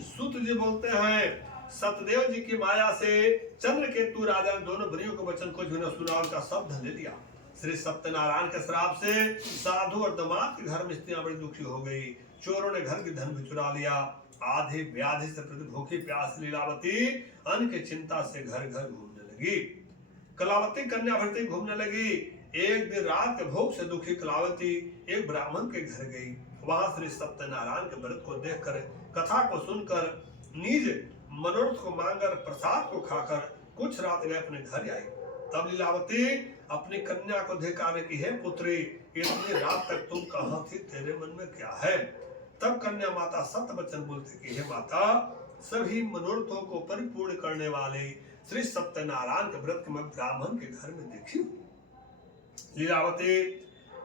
सूत जी बोलते हैं, सतदेव जी की माया से चंद्रकेतु राजा ने दोनों बनियों के वचन को जो सुना, उनका सब धन ले लिया। श्री सत्यनारायण के श्राप से साधु और दामाद के घर में स्त्रियां बड़ी दुखी हो गई। चोरों ने घर के धन भी चुरा लिया। आधे व्याधि से प्रति भूखी प्यास लीलावती अन्न की चिंता से घर घर घूमने लगी। कलावती कन्या भरती घूमने लगी। एक दिन रात के भोग से दुखी कलावती एक ब्राह्मण के घर गई। वहां श्री सत्यनारायण के व्रत को देखकर, कथा को सुनकर, निज मनोरथ को मांगकर, प्रसाद को खाकर कुछ रात में अपने घर आई। तब लीलावती अपनी कन्या को धिक्कार की, है पुत्री, इतनी रात तक तुम कहाँ थी, तेरे मन में क्या है? तब कन्या माता सत्य वचन बोलती कि हे माता, सभी मनोरथों को परिपूर्ण करने वाले श्री सत्यनारायण के व्रत में ब्राह्मण के घर में देखी। लीलावती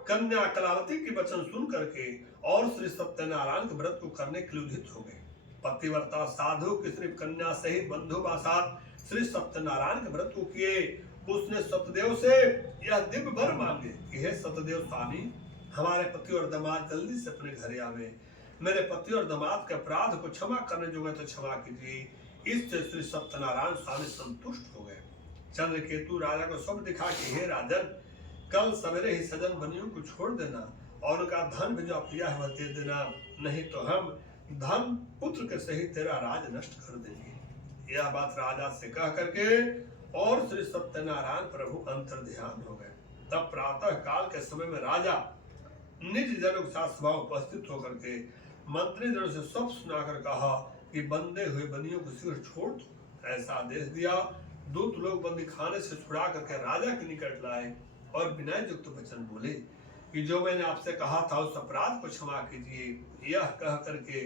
कन्या कलावती के वचन सुन करके और श्री सत्यनारायण के व्रत को करने के लिए उद्यत हो गए। पतिव्रता साधु की श्री कन्या सहित बंधु साथ श्री सत्यनारायण के व्रत को किए। उसने सतदेव से यह दिव्य वर मांगे कि हे सतदेव स्वामी, हमारे पति और दामाद जल्दी से अपने घर आवे। मेरे पति और दामाद के अपराध को क्षमा करने जो तो क्षमा कीजिए। इससे श्री सत्यनारायण स्वामी संतुष्ट हो गए। चंद्रकेतु राजा को सब दिखा कि हे राजन, कल सवेरे ही सजन बनियों को छोड़ देना और उनका धन भी जो किया है वह दे देना, नहीं तो हम धन पुत्र के सहित तेरा राज नष्ट कर देंगे। यह बात राजा से कह करके और श्री सत्यनारायण प्रभु अंतर ध्यान हो गए। तब प्रातः काल के समय में राजा निज जनों के साथ सभा उपस्थित होकर के मंत्री जनों से सब सुनाकर कहा कि बंदे हुए बनियों को शीघ्र छोड़ दो। ऐसा आदेश दिया। दूत लोग बंदी खाने से छुड़ा करके राजा के निकट लाए और विनय युक्त वचन बोले कि जो मैंने आपसे कहा था उस अपराध को क्षमा कीजिए। यह कह करके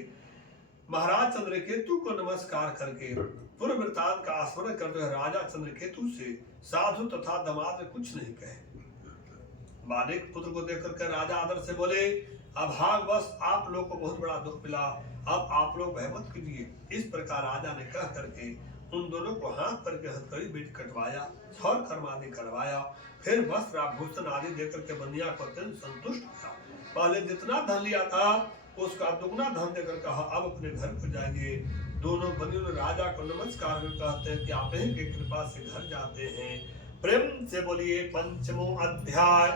महाराज चंद्रकेतु को नमस्कार करके पूर्व वृत्तांत का स्मरण करते हुए राजा चंद्रकेतु से साधु तथा दामाद ने कुछ नहीं कहे। मानिक पुत्र को देख करके राजा आदर से बोले, अभागवश आप लोग को बहुत बड़ा दुख मिला, अब आप लोग भय मत कीजिए। इस प्रकार राजा ने कह करके उन दोनों को हाथ करके हथकड़ी बेट कटवाया, छर कर्म आदि करवाया, फिर वस्त्र आभूषण आदि देकर के बनिया को अत्यंत संतुष्ट किया। पहले जितना धन लिया था उसका दुगना धन देकर कहा अब अपने घर को जाइए। दोनों बनियों ने राजा को नमस्कार कर कहते हैं कि आप ही की कृपा से घर जाते हैं। प्रेम से बोलिए पंचमो अध्याय।